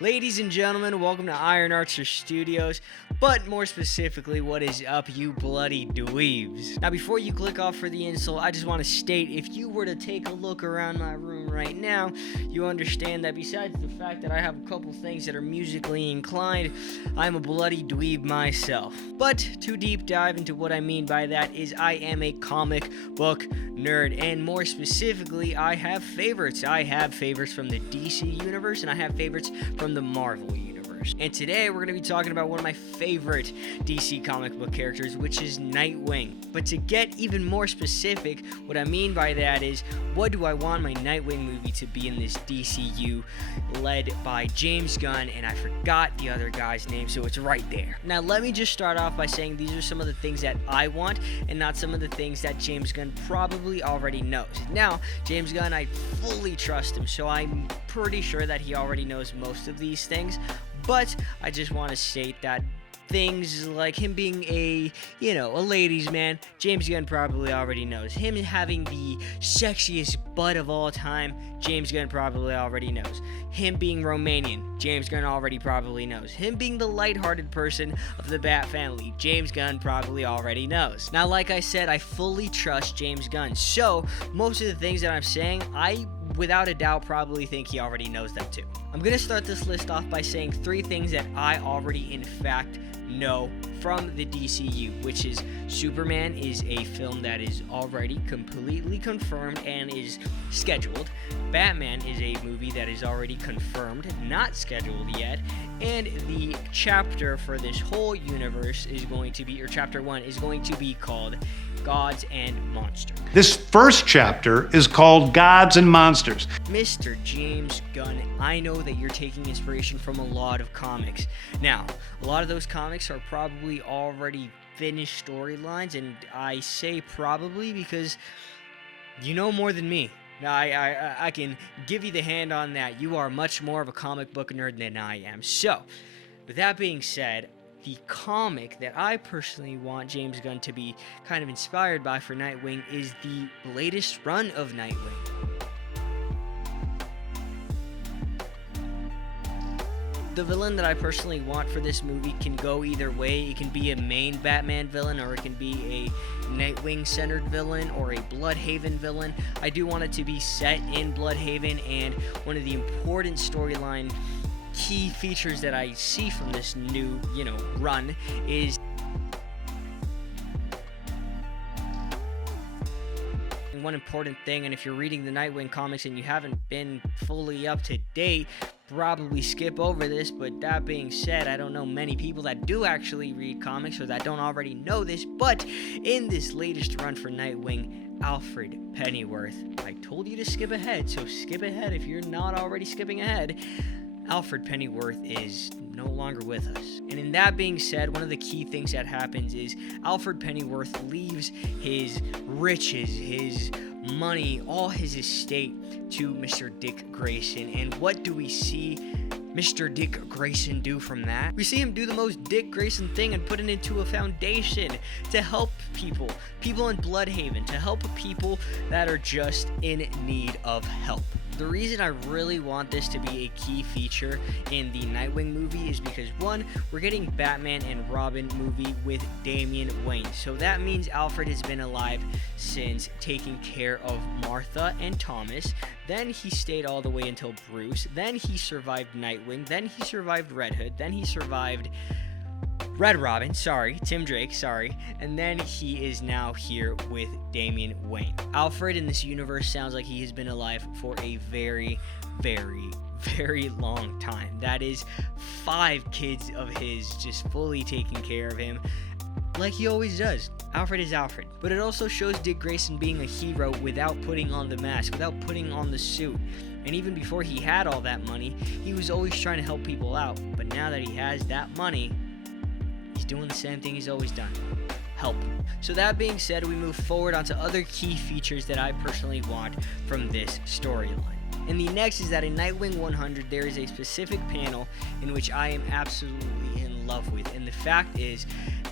Ladies and gentlemen, welcome to Iron Archer Studios, but more specifically, what is up, you bloody dweebs? Now, before you click off for the insult, I just want to state, if you were to take a look around my room right now, you understand that besides the fact that I have a couple things that are musically inclined, I'm a bloody dweeb myself. But to deep dive into what I mean by that is I am a comic book nerd, and more specifically, I have favorites. I have favorites from the DC universe, and I have favorites from the Marvel universe. And today we're going to be talking about one of my favorite DC comic book characters, which is Nightwing. But to get even more specific, what I mean by that is, what do I want my Nightwing movie to be in this DCU, led by James Gunn, and I forgot the other guy's name, so it's right there. Now let me just start off by saying these are some of the things that I want, and not some of the things that James Gunn probably already knows. Now, James Gunn, I fully trust him, so I'm pretty sure that he already knows most of these things, but I just want to state that things like him being a ladies' man, James Gunn probably already knows. Him having the sexiest butt of all time, James Gunn probably already knows. Him being Romanian, James Gunn already probably knows. Him being the lighthearted person of the Bat family, James Gunn probably already knows. Now, like I said, I fully trust James Gunn, so most of the things that I'm saying, I without a doubt probably think he already knows them too. I'm going to start this list off by saying 3 things that I already in fact know from the DCU, which is Superman is a film that is already completely confirmed and is scheduled. Batman is a movie that is already confirmed, not scheduled yet. And the chapter for this whole universe is going to be, or chapter 1 is going to be called Gods and Monsters. This first chapter is called Gods and Monsters. Mr. James Gunn, I know that you're taking inspiration from a lot of comics. Now, a lot of those comics are probably already finished storylines, and I say probably because you know more than me. Now, I can give you the hand on that. You are much more of a comic book nerd than I am. So, with that being said, the comic that I personally want James Gunn to be kind of inspired by for Nightwing is the latest run of Nightwing. The villain that I personally want for this movie can go either way. It can be a main Batman villain, or it can be a Nightwing-centered villain, or a Bloodhaven villain. I do want it to be set in Bloodhaven, and one of the important storyline key features that I see from this new, run is one important thing, and if you're reading the Nightwing comics and you haven't been fully up to date, probably skip over this. But that being said, I don't know many people that do actually read comics or that don't already know this, but in this latest run for Nightwing, Alfred Pennyworth, I told you to skip ahead, so skip ahead if you're not already skipping ahead. Alfred Pennyworth is no longer with us. And in that being said, one of the key things that happens is Alfred Pennyworth leaves his riches, his money, all his estate to Mr. Dick Grayson. And what do we see Mr. Dick Grayson do from that? We see him do the most Dick Grayson thing and put it into a foundation to help people in Bloodhaven, to help people that are just in need of help. The reason I really want this to be a key feature in the Nightwing movie is because, one, we're getting Batman and Robin movie with Damian Wayne. So that means Alfred has been alive since taking care of Martha and Thomas. Then he stayed all the way until Bruce. Then he survived Nightwing. Then he survived Red Hood. Then he survived Red Robin, Tim Drake, and then he is now here with Damian Wayne. Alfred in this universe sounds like he has been alive for a very, very, very long time. That is 5 kids of his just fully taking care of him, like he always does. Alfred is Alfred. But it also shows Dick Grayson being a hero without putting on the mask, without putting on the suit. And even before he had all that money, he was always trying to help people out. But now that he has that money, he's doing the same thing he's always done. Help. So that being said, we move forward onto other key features that I personally want from this storyline. And the next is that in Nightwing 100, there is a specific panel in which I am absolutely in love with. And the fact is,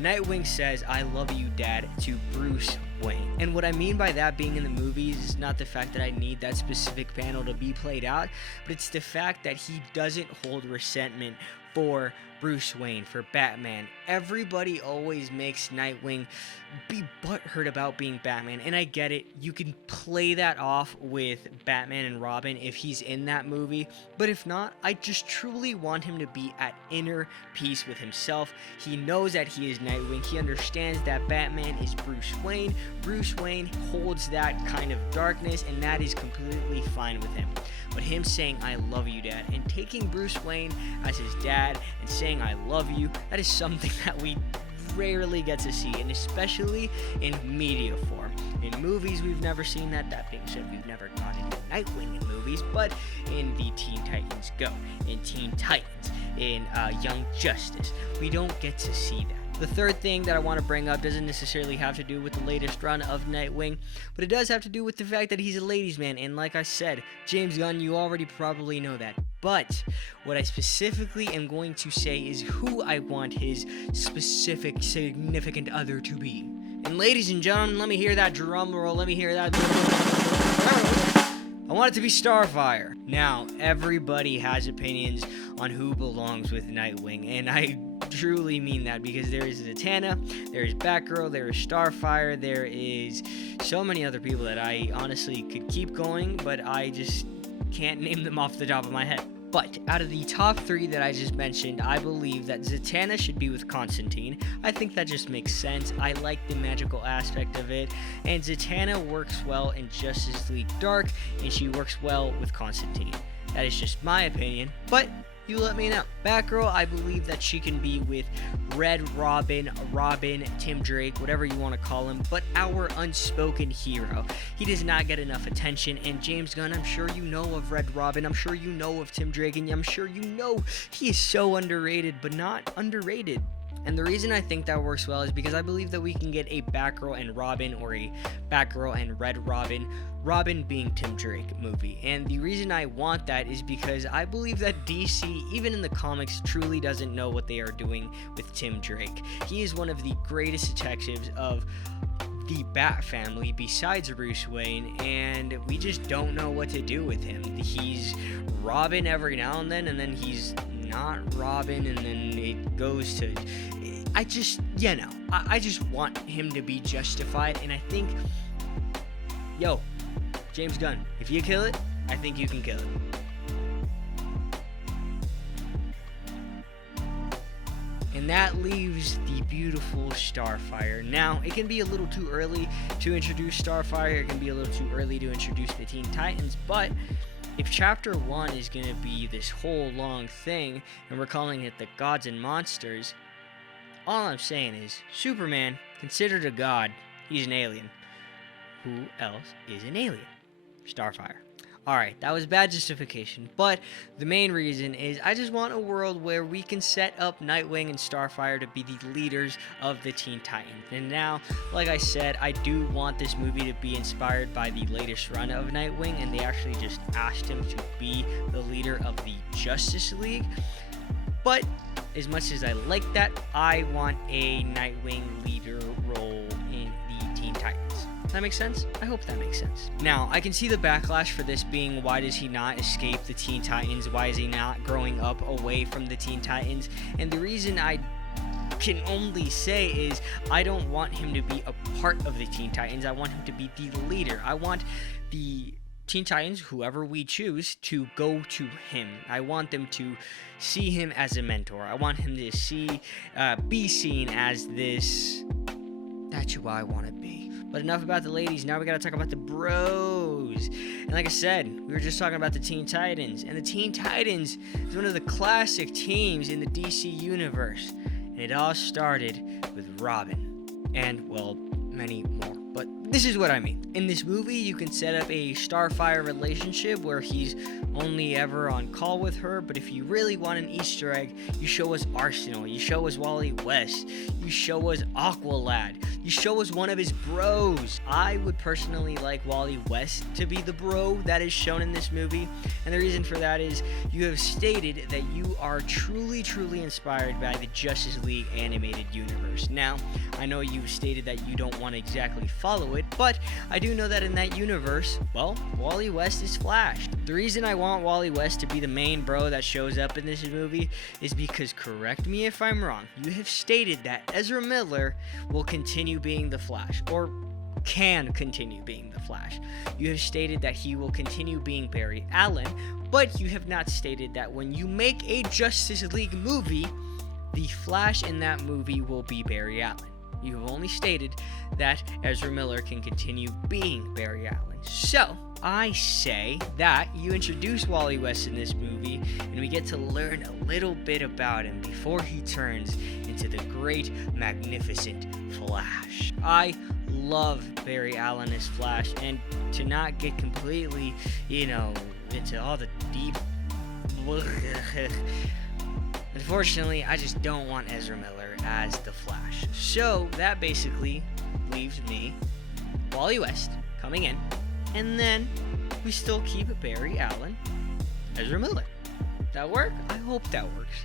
Nightwing says, "I love you, Dad," to Bruce Wayne. And what I mean by that being in the movies is not the fact that I need that specific panel to be played out, but it's the fact that he doesn't hold resentment for Bruce Wayne, for Batman. Everybody always makes Nightwing be butthurt about being Batman, and I get it. You can play that off with Batman and Robin if he's in that movie, but if not, I just truly want him to be at inner peace with himself. He knows that he is Nightwing. He understands that Batman is Bruce Wayne. Bruce Wayne holds that kind of darkness, and that is completely fine with him. But him saying, "I love you, Dad," and taking Bruce Wayne as his dad and saying, "I love you," that is something that we rarely get to see, and especially in media form. In movies, we've never seen that. That being said, we've never gotten Nightwing in movies, but in the Teen Titans Go, in Teen Titans, in Young Justice, we don't get to see that. The third thing that I want to bring up doesn't necessarily have to do with the latest run of Nightwing, but it does have to do with the fact that he's a ladies' man, and like I said, James Gunn, you already probably know that. But what I specifically am going to say is who I want his specific significant other to be. And ladies and gentlemen, let me hear that drum roll, let me hear that I want it to be Starfire. Now, everybody has opinions on who belongs with Nightwing, and I truly mean that because there is Zatanna, there is Batgirl, there is Starfire, there is so many other people that I honestly could keep going, but I just can't name them off the top of my head. But out of the top 3 that I just mentioned, I believe that Zatanna should be with Constantine. I think that just makes sense. I like the magical aspect of it. And Zatanna works well in Justice League Dark, and she works well with Constantine. That is just my opinion, but you let me know. Batgirl, I believe that she can be with Red Robin, Tim Drake, whatever you want to call him, but our unspoken hero. He does not get enough attention, and James Gunn, I'm sure you know of Red Robin, I'm sure you know of Tim Drake, and I'm sure you know he is so underrated, but not underrated. And the reason I think that works well is because I believe that we can get a Batgirl and Robin, or a Batgirl and Red Robin, Robin being Tim Drake movie. And the reason I want that is because I believe that DC, even in the comics, truly doesn't know what they are doing with Tim Drake. He is one of the greatest detectives of the Bat family besides Bruce Wayne, and we just don't know what to do with him. He's Robin every now and then he's not Robin, and then it goes to... I just want him to be justified, and I think, James Gunn, if you kill it, I think you can kill it. And that leaves the beautiful Starfire. Now, it can be a little too early to introduce Starfire, it can be a little too early to introduce the Teen Titans, but if Chapter 1 is going to be this whole long thing, and we're calling it the Gods and Monsters, all I'm saying is, Superman, considered a god, he's an alien. Who else is an alien? Starfire. Alright, that was bad justification, but the main reason is I just want a world where we can set up Nightwing and Starfire to be the leaders of the Teen Titans. And now, like I said, I do want this movie to be inspired by the latest run of Nightwing, and they actually just asked him to be the leader of the Justice League. But as much as I like that, I want a Nightwing leader role in the Teen Titans. That makes sense? I hope that makes sense. Now, I can see the backlash for this being, why does he not escape the Teen Titans? Why is he not growing up away from the Teen Titans? And the reason I can only say is I don't want him to be a part of the Teen Titans. I want him to be the leader. I want the Teen Titans, whoever we choose, to go to him. I want them to see him as a mentor. I want him to be seen as this, that's who I want to be. But enough about the ladies, now we gotta talk about the bros. And like I said, we were just talking about the Teen Titans, and the Teen Titans is one of the classic teams in the DC universe. And it all started with Robin, and, well, many more. But This is what I mean. In this movie, you can set up a Starfire relationship where he's only ever on call with her, but if you really want an Easter egg, you show us Arsenal, you show us Wally West, you show us Aqualad, you show us one of his bros. I would personally like Wally West to be the bro that is shown in this movie, and the reason for that is you have stated that you are truly inspired by the Justice League animated universe. Now, I know you've stated that you don't want to exactly follow it, but I do know that in that universe, well, Wally West is Flash. The reason I want Wally West to be the main bro that shows up in this movie is because, correct me if I'm wrong, you have stated that Ezra Miller will continue being the Flash, or can continue being the Flash. You have stated that he will continue being Barry Allen, but you have not stated that when you make a Justice League movie, the Flash in that movie will be Barry Allen. You have only stated that Ezra Miller can continue being Barry Allen. So, I say that you introduce Wally West in this movie, and we get to learn a little bit about him before he turns into the great, magnificent Flash. I love Barry Allen as Flash, and to not get completely, into all the deep... Unfortunately, I just don't want Ezra Miller as the Flash. So that basically leaves me, Wally West, coming in, and then we still keep Barry Allen, Ezra Miller. That work? I hope that works.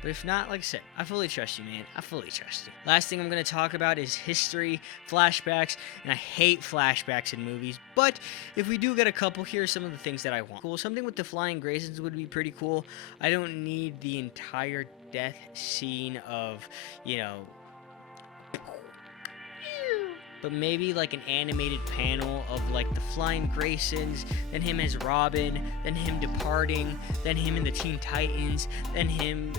But if not, like I said, I fully trust you, man. I fully trust you. Last thing I'm going to talk about is history, flashbacks, and I hate flashbacks in movies. But if we do get a couple, here are some of the things that I want. Cool. Something with the flying Graysons would be pretty cool. I don't need the entire death scene of, but maybe like an animated panel of like the flying Graysons, then him as Robin, then him departing, then him in the Teen Titans, then him,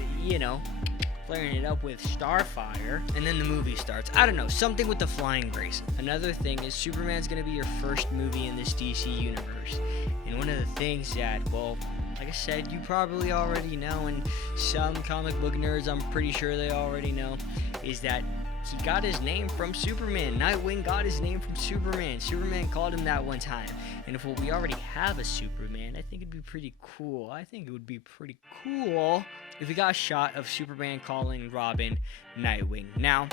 flaring it up with Starfire, and then the movie starts. I don't know, something with the flying Grayson. Another thing is Superman's gonna be your first movie in this DC universe, and one of the things that, well, like I said, you probably already know, and some comic book nerds, I'm pretty sure they already know, is that he got his name from Superman. Nightwing got his name from Superman. Superman called him that one time. And if we already have a Superman, I think it'd be pretty cool. I think it would be pretty cool if we got a shot of Superman calling Robin Nightwing. Now,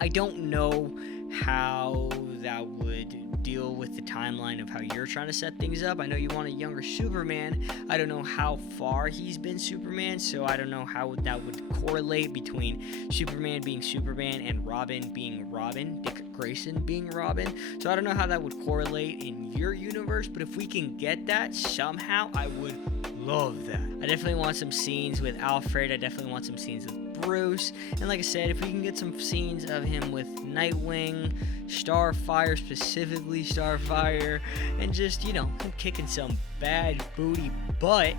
I don't know how that would deal with the timeline of how you're trying to set things up. I know you want a younger Superman. I don't know how far he's been Superman, so I don't know how that would correlate between Superman being Superman and Robin being Robin, Dick Grayson being Robin. So I don't know how that would correlate in your universe, but if we can get that somehow, I would love that. I definitely want some scenes with Alfred. I definitely want some scenes with Bruce. And like I said, if we can get some scenes of him with Nightwing, Starfire, specifically Starfire, and just, him kicking some bad booty butt,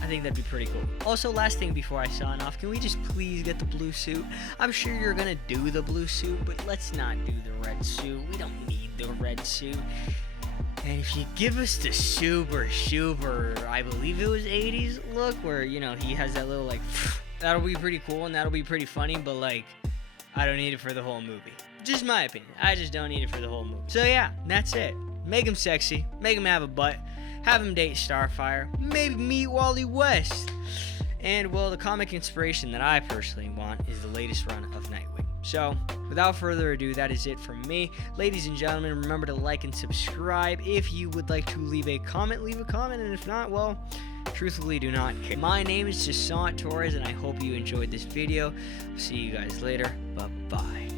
I think that'd be pretty cool. Also, last thing before I sign off, can we just please get the blue suit? I'm sure you're gonna do the blue suit, but let's not do the red suit. We don't need the red suit. And if you give us the super, I believe it was 80s look, where, he has that little, that'll be pretty cool and that'll be pretty funny, but, I don't need it for the whole movie. Just my opinion. I just don't need it for the whole movie. So, yeah, that's it. Make him sexy. Make him have a butt. Have him date Starfire. Maybe meet Wally West. And, well, the comic inspiration that I personally want is the latest run of Nightwing. So, without further ado, that is it from me. Ladies and gentlemen, remember to like and subscribe. If you would like to leave a comment, leave a comment. And if not, well, truthfully, do not care. My name is Josant Torres, and I hope you enjoyed this video. See you guys later. Bye-bye.